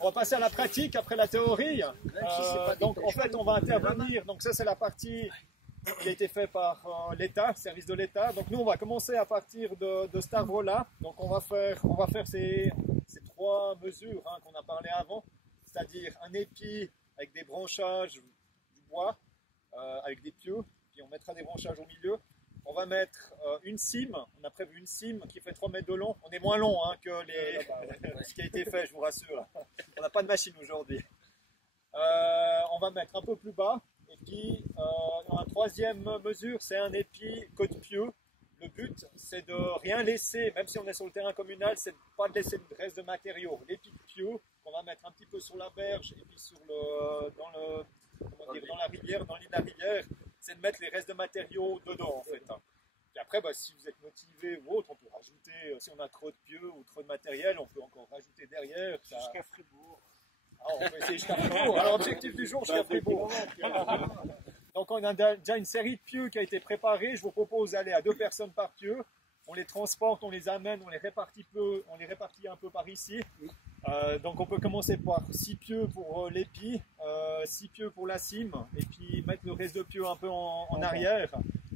On va passer à la pratique après la théorie. Donc en fait on va intervenir, donc ça c'est la partie qui a été faite par l'État, service de l'État. Donc nous on va commencer à partir de cet arbre-là. Donc on va faire ces trois mesures qu'on a parlé avant, c'est-à-dire un épi avec des branchages du bois, avec des pieux, puis on mettra des branchages au milieu. On va mettre une cime, on a prévu une cime qui fait 3 mètres de long. On est moins long que ce qui a été fait, je vous rassure. On n'a pas de machine aujourd'hui. On va mettre un peu plus bas. Et puis, la troisième mesure, c'est un épi côte pieux. Le but, c'est de rien laisser, même si on est sur le terrain communal, c'est de ne pas laisser de reste de matériaux. L'épi pieux, qu'on va mettre un petit peu sur la berge et puis dans la rivière, dans l'île de la rivière, c'est de mettre les restes de matériaux dedans en fait. Et après, si vous êtes motivé ou autre, on peut rajouter, si on a trop de pieux ou trop de matériel, on peut encore rajouter derrière. Jusqu'à Fribourg. On peut essayer jusqu'à Fribourg. Alors, objectif du jour, jusqu'à Fribourg. Donc, on a déjà une série de pieux qui a été préparée. Je vous propose d'aller à 2 personnes par pieu. On les transporte, on les amène, on les répartit un peu par ici. Donc on peut commencer par 6 pieux pour l'épi, 6 pieux pour la cime, et puis mettre le reste de pieux un peu en arrière.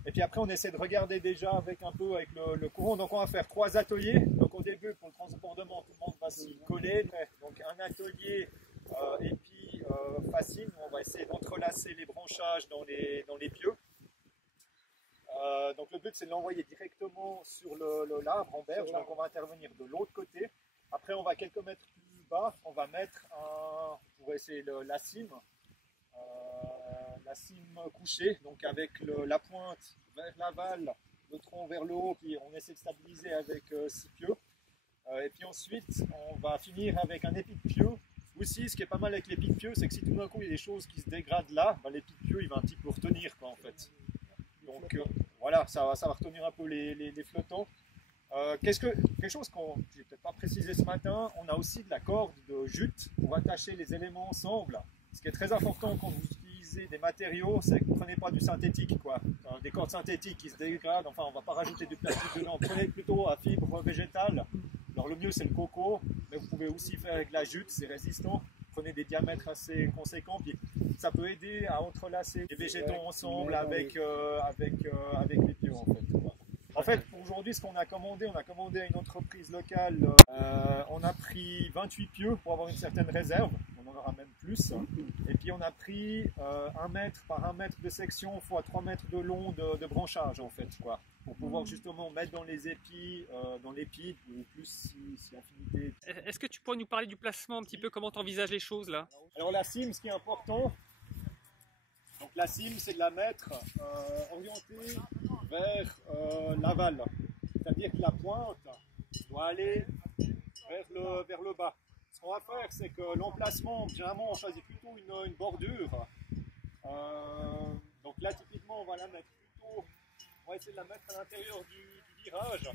Et puis après on essaie de regarder déjà avec le courant. Donc on va faire 3 ateliers. Donc au début pour le transportement tout le monde va s'y coller. Donc un atelier épi facile, on va essayer d'entrelacer les branchages dans les pieux. Donc le but c'est de l'envoyer directement sur l'arbre en berge. Donc on va intervenir de l'autre côté. Après on va quelques mètres plus bas, on va mettre pour essayer la cime couchée, donc avec la pointe vers l'aval, le tronc vers le haut, puis on essaie de stabiliser avec 6 pieux. Et puis ensuite on va finir avec un épi de pieux. Aussi ce qui est pas mal avec l'épi de pieux, c'est que si tout d'un coup il y a des choses qui se dégradent là, l'épi de pieux il va un petit peu retenir en fait. Donc voilà, ça va retenir un peu les flottants. Quelque chose qu'on j'ai peut-être pas précisé ce matin, on a aussi de la corde de jute pour attacher les éléments ensemble. Ce qui est très important quand vous utilisez des matériaux, c'est que vous ne prenez pas du synthétique, des cordes synthétiques qui se dégradent. Enfin, on ne va pas rajouter du plastique dedans. Prenez plutôt à fibre végétale. Alors le mieux c'est le coco, mais vous pouvez aussi faire avec la jute, c'est résistant. Prenez des diamètres assez conséquents, puis ça peut aider à entrelacer les végétaux ensemble avec les pieux en fait. En fait, pour aujourd'hui, ce qu'on a commandé, à une entreprise locale. On a pris 28 pieux pour avoir une certaine réserve. On en aura même plus. Et puis on a pris 1 mètre par 1 mètre de section fois 3 mètres de long de branchage en fait, pour pouvoir justement mettre dans les épis, ou plus si affinité. Est-ce que tu pourrais nous parler du placement un petit peu, comment tu envisages les choses là? Alors la cime, ce qui est important, donc la cime c'est de la mettre orientée vers l'aval, c'est-à-dire que la pointe doit aller vers le bas. Ce qu'on va faire, c'est que l'emplacement, généralement on choisit plutôt une bordure. Donc là typiquement on va essayer de la mettre à l'intérieur du virage.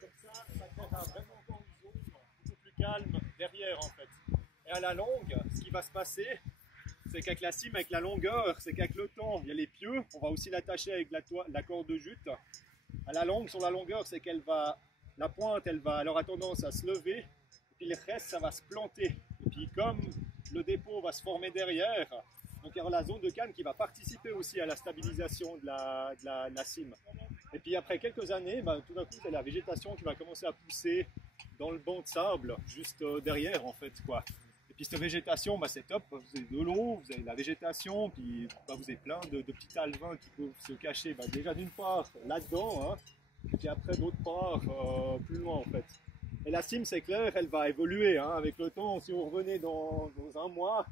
Comme ça créera vraiment encore une zone beaucoup plus calme derrière en fait. Et à la longue, ce qui va se passer, c'est qu'avec la cime, avec la longueur, c'est qu'avec le temps, il y a les pieux, on va aussi l'attacher avec la corde de jute. À la longue, sur la longueur, c'est la pointe, elle aura tendance à se lever, et puis le reste, ça va se planter. Et puis comme le dépôt va se former derrière, donc il y aura la zone de canne qui va participer aussi à la stabilisation de la cime. Et puis après quelques années, tout d'un coup, c'est la végétation qui va commencer à pousser dans le banc de sable, juste derrière en fait, Et puis cette végétation, c'est top, vous avez de l'eau, vous avez de la végétation, puis vous avez plein de petits alevins qui peuvent se cacher, déjà d'une part là-dedans, et puis après d'autre part plus loin en fait. Et la cime, c'est clair, elle va évoluer avec le temps. Si vous revenez dans 1 mois,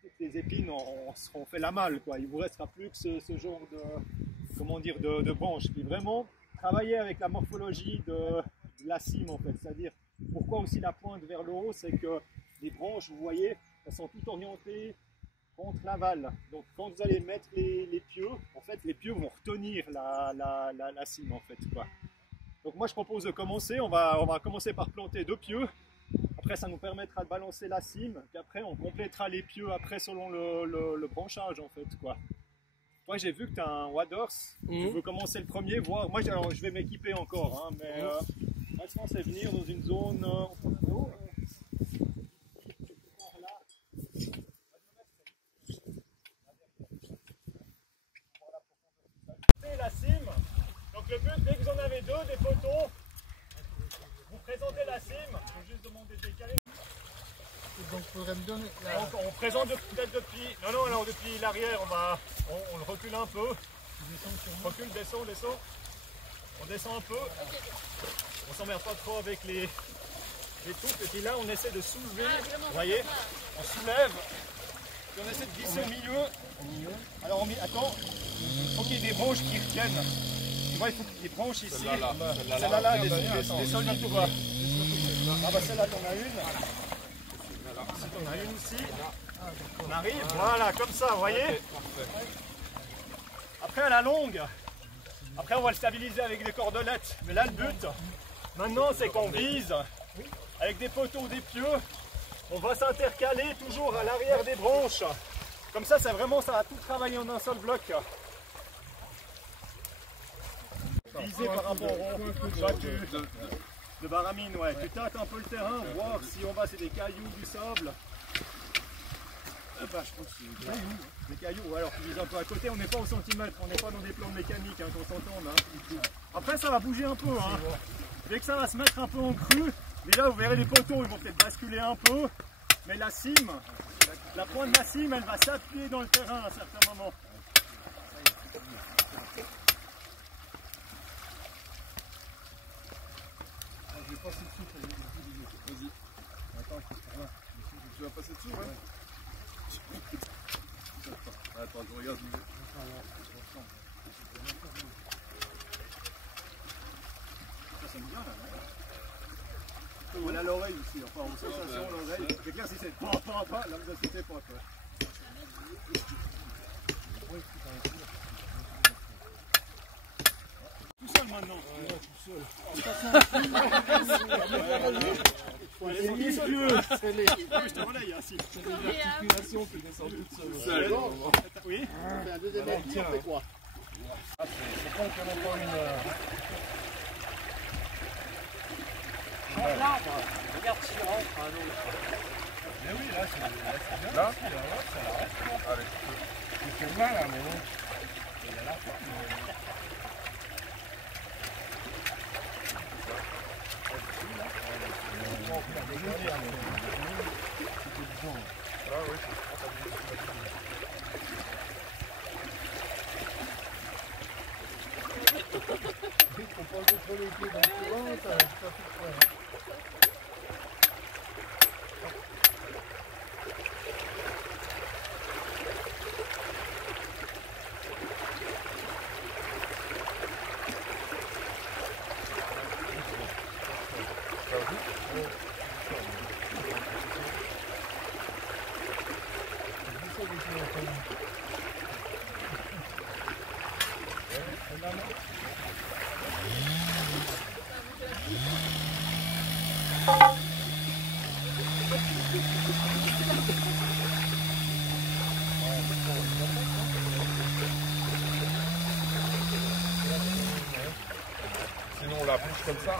toutes les épines seront fait la malle, Il vous restera plus que ce genre de branches. Puis vraiment travailler avec la morphologie de la cime en fait, c'est-à-dire pourquoi aussi la pointe vers le haut, c'est que les branches, vous voyez, elles sont toutes orientées contre l'aval. Donc quand vous allez mettre les pieux, en fait les pieux vont retenir la cime en fait, Donc moi je propose de commencer, on va commencer par planter 2 pieux. Après ça nous permettra de balancer la cime, puis après on complétera les pieux après selon le branchage en fait, Moi j'ai vu que tu as un waders, je veux commencer le premier, voir. Moi je vais m'équiper encore, mais maintenant c'est venir dans une zone c'est décalé. Donc, faudrait me donner. Donc on présente peut-être depuis. Non, non, alors depuis l'arrière, on le recule un peu. Recule, descend. On descend un peu. On s'emmerde pas trop avec les touffes. Et puis là, on essaie de soulever. Vous voyez, on soulève. Et on essaie de glisser au milieu. Alors attends, il faut qu'il y ait des branches qui retiennent. Tu vois, il faut qu'il y ait des branches ici. Celle-là, descends une tout bas. Ah bah celle-là, t'en as une. Ici, t'en as une ici. On arrive, voilà, comme ça, vous voyez. Après, à la longue, après on va le stabiliser avec des cordelettes. Mais là, le but, maintenant, c'est qu'on vise avec des poteaux ou des pieux. On va s'intercaler toujours à l'arrière des branches. Comme ça, ça va tout travailler en un seul bloc. Viser par rapport au choix de baramine, ouais. Tu tâtes un peu le terrain, voir si en bas c'est des cailloux, du sable. Bah, je pense que c'est des cailloux. Des cailloux, alors tu vises un peu à côté, on n'est pas au centimètre, on n'est pas dans des plans mécaniques, hein, qu'on s'entende. Hein. Après ça va bouger un peu, hein. Dès que ça va se mettre un peu en crue, déjà vous verrez les poteaux, ils vont peut-être basculer un peu, mais la cime, la pointe de la cime, elle va s'appuyer dans le terrain à certains moments. Je vais passer dessus. Vas-y. Attends, tu vas passer dessus, ouais. Attends, je regarde. Ça sonne bien là, non? On a l'oreille aussi, enfin on sensation l'oreille. C'est clair si c'est pas, là vous inquiétez pas quoi. Tout seul maintenant. Ouais, tout seul. Je te relaye, hein, si. Les articulations qui descendent toutes seules. Oui. On fait un deuxième appui, on fait quoi? C'est con qu'on n'a pas une... Regarde s'il rentre un autre. Mais oui, là, c'est bien. Là, ça l'arrête. Allez, tu fais mal, là, mais bon. Il y a là, faut pas contrôler les pieds dans le courant, ça fait quoi. Sinon on la bouge comme ça.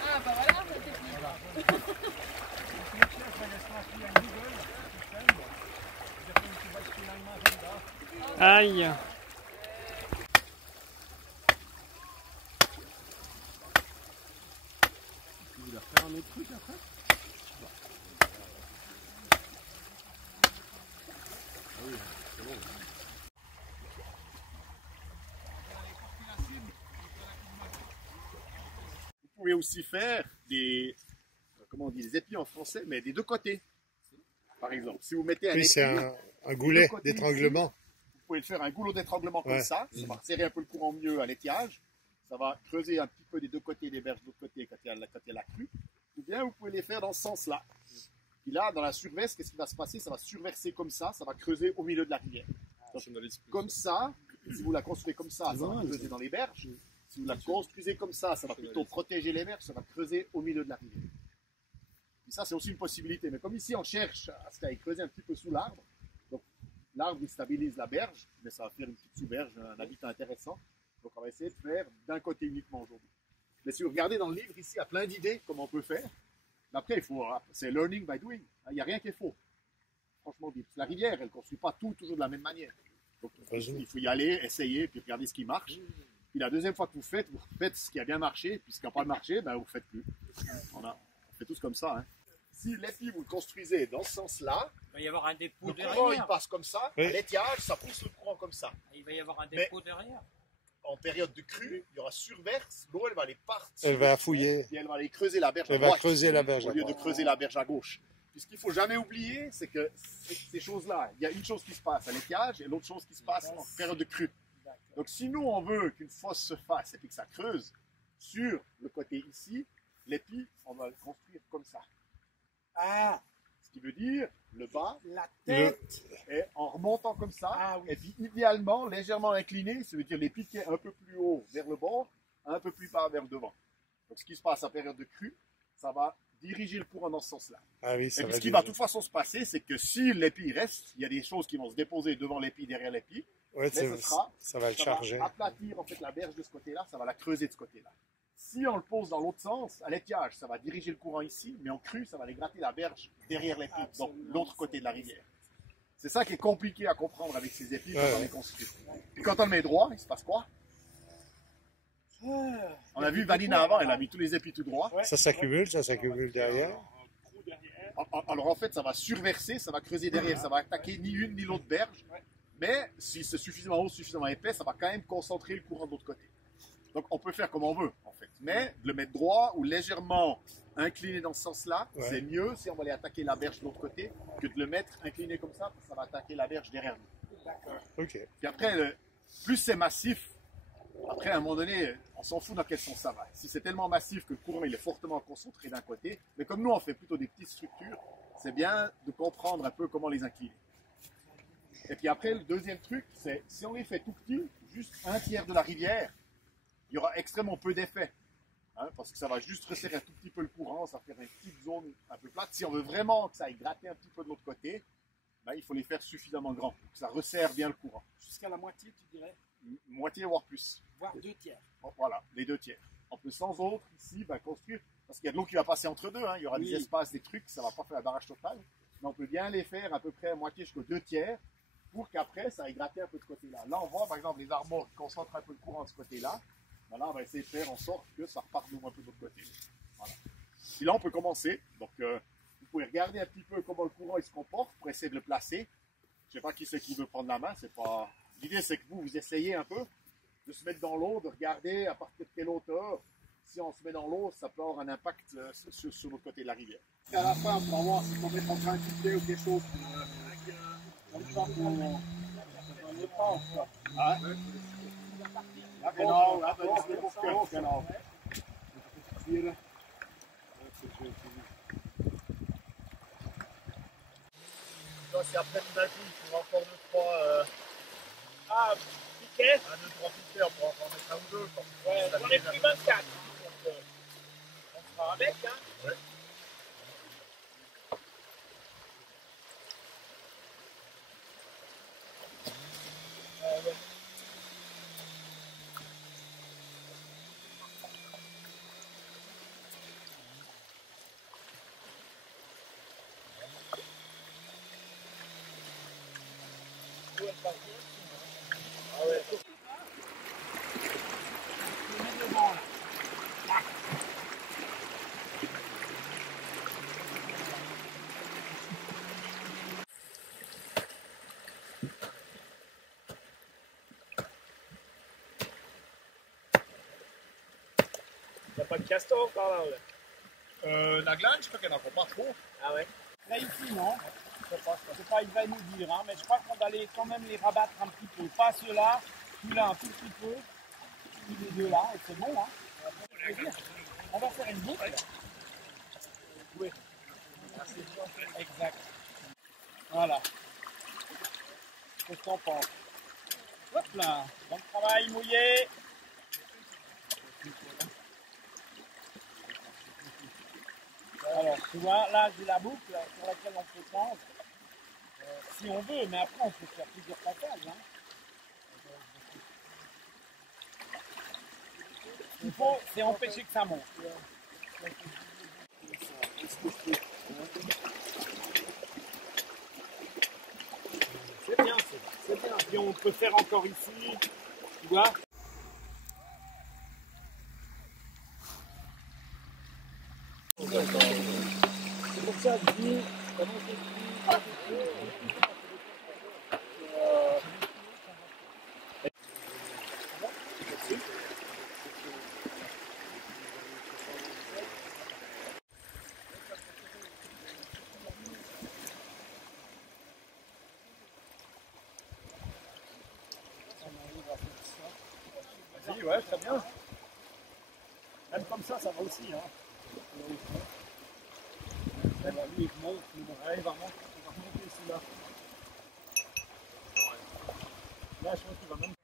Ah bah voilà, la technique. Aïe. Tu voulais refaire un autre truc après? Ah oui, c'est bon. Vous pouvez aussi faire des, comment on dit, des épis en français, mais des deux côtés. Par exemple, si vous mettez un Oui, épi, c'est un goulet deux côtés d'étranglement. ici, vous pouvez faire un goulot d'étranglement comme Ouais. ça va resserrer un peu le courant mieux à l'étiage, ça va creuser un petit peu des deux côtés des berges de l'autre côté quand il y a la crue, ou bien vous pouvez les faire dans ce sens-là. Puis là, dans la surverse, qu'est-ce qui va se passer? Ça va surverser comme ça va creuser au milieu de la rivière. Donc, comme ça, si vous la construisez comme ça va creuser dans les berges. Si vous la construisez comme ça va plutôt protéger les berges, ça va creuser au milieu de la rivière. Et ça, c'est aussi une possibilité. Mais comme ici, on cherche à ce qu'elle creuse un petit peu sous l'arbre. Donc, l'arbre, il stabilise la berge, mais ça va faire une petite sous-berge, un habitat intéressant. Donc on va essayer de faire d'un côté uniquement aujourd'hui. Mais si vous regardez dans le livre ici, il y a plein d'idées comment on peut faire. Mais après, c'est learning by doing. Il n'y a rien qui est faux. Franchement dit. La rivière, elle ne construit pas tout toujours de la même manière. Donc il faut y aller, essayer, puis regarder ce qui marche. Puis la deuxième fois que vous faites ce qui a bien marché, puis ce qui n'a pas marché, ben, vous ne faites plus. On fait tous comme ça. Hein. Si l'épi, vous le construisez dans ce sens-là, Il va y avoir un dépôt le courant il derrière. passe comme ça, Oui. à l'étiage, ça pousse le courant comme ça. Il va y avoir un dépôt derrière. En période de crue, il y aura surverse, l'eau elle va aller partir. Elle va fouiller. Et elle va aller creuser la berge à Elle va droite. creuser la berge Au à lieu de droite. creuser la berge à gauche. Puis ce qu'il ne faut jamais oublier, c'est que ces choses-là, il y a une chose qui se passe à l'étiage et l'autre chose qui se passe en période de crue. Donc si nous on veut qu'une fosse se fasse et puis que ça creuse sur le côté ici, l'épi, on va le construire comme ça. Ah, Ce qui veut dire le bas la tête. et en remontant comme ça, Ah oui. et puis idéalement légèrement incliné, ça veut dire les piquets un peu plus haut vers le bord, un peu plus bas vers le devant. Donc ce qui se passe en période de crue, ça va diriger le courant dans ce sens-là. Ah oui, Et ça puis va ce qui va de durer. toute façon se passer, c'est que si l'épi reste, il y a des choses qui vont se déposer devant l'épi, derrière l'épi, Ouais, mais ça va le ça charger. va aplatir en fait la berge de ce côté-là, ça va la creuser de ce côté-là. Si on le pose dans l'autre sens, à l'étiage, ça va diriger le courant ici, mais en crue, ça va aller gratter la berge derrière l'épi, donc l'autre côté de la rivière. C'est ça qui est compliqué à comprendre avec ces épis quand on les construit. Puis quand on le met droit, il se passe quoi? On a vu Vanina avant, elle a mis tous les épis tout droit. Ça s'accumule derrière. Alors en fait, ça va surverser, ça va creuser derrière, ça va attaquer ni une ni l'autre berge. Mais si c'est suffisamment haut, suffisamment épais, ça va quand même concentrer le courant de l'autre côté. Donc on peut faire comme on veut en fait. Mais de le mettre droit ou légèrement incliné dans ce sens-là, Ouais. c'est mieux si on va aller attaquer la berge de l'autre côté que de le mettre incliné comme ça, parce que ça va attaquer la berge derrière nous. Ok. Puis après, plus c'est massif, après à un moment donné, on s'en fout dans quel sens ça va. Si c'est tellement massif que le courant il est fortement concentré d'un côté, mais comme nous on fait plutôt des petites structures, c'est bien de comprendre un peu comment les incliner. Et puis après, le deuxième truc, c'est si on les fait tout petits, juste un tiers de la rivière, il y aura extrêmement peu d'effet. Hein, parce que ça va juste resserrer un tout petit peu le courant, ça va faire une petite zone un peu plate. Si on veut vraiment que ça aille gratter un petit peu de l'autre côté, ben, il faut les faire suffisamment grands pour que ça resserre bien le courant. Jusqu'à la moitié, tu dirais, Moitié voire plus. voire 2 tiers. Bon, voilà, les 2 tiers. On peut sans autre ici construire, parce qu'il y a de l'eau qui va passer entre deux, hein, il y aura des espaces, des trucs, ça ne va pas faire un barrage total, mais on peut bien les faire à peu près à moitié jusqu'aux 2 tiers, pour qu'après ça aille gratter un peu de ce côté-là. Là on voit par exemple les arbres qui concentrent un peu le courant de ce côté-là, ben là on va essayer de faire en sorte que ça reparte un peu de l'autre côté. Voilà. Puis là on peut commencer, donc vous pouvez regarder un petit peu comment le courant il se comporte pour essayer de le placer. Je ne sais pas qui c'est qui veut prendre la main, c'est pas... L'idée c'est que vous essayez un peu de se mettre dans l'eau, de regarder à partir de quelle hauteur, si on se met dans l'eau, ça peut avoir un impact sur l'autre côté de la rivière. Et à la fin, pour voir si on met en train de couper ou quelque chose, comme ça qu'on n'est pas en fait. Ah, genau, ja, das ist gut, genau. Donc, si après tout d'un coup, il faut encore 2-3 piquet. 2-3 piquets, on pourra en mettre un ou deux. Ouais, j'en ai pris 24. Donc, on sera avec, hein. Ouais. Ouais. Où elle passe bien, Ah ouais. je le mets devant, là. Il n'y a pas de castor par là, La glane, je crois qu'il n'y en a pas trop. Ah ouais. Là ici non, je sais pas, il va nous dire, hein, mais je crois qu'on va aller quand même les rabattre un petit peu. Pas ceux-là, celui-là un tout petit peu, puis les deux là, et c'est bon, hein. On va faire une boucle. Oui. Exact. Voilà. Qu'est-ce qu'on pense? Hop là, bon travail mouillé. Alors, tu vois, là, j'ai la boucle sur laquelle on peut prendre, si on veut, mais après, on peut faire plusieurs passages. Hein. Ce qu'il faut, c'est empêcher que ça monte. C'est bien, c'est bien. Puis on peut faire encore ici, tu vois. C'est pour ça que je dis, Vas-y, ouais, très bien. Même comme ça va aussi. Hein. Lui, il monte, il va remonter ici là. Là, je pense qu'il va même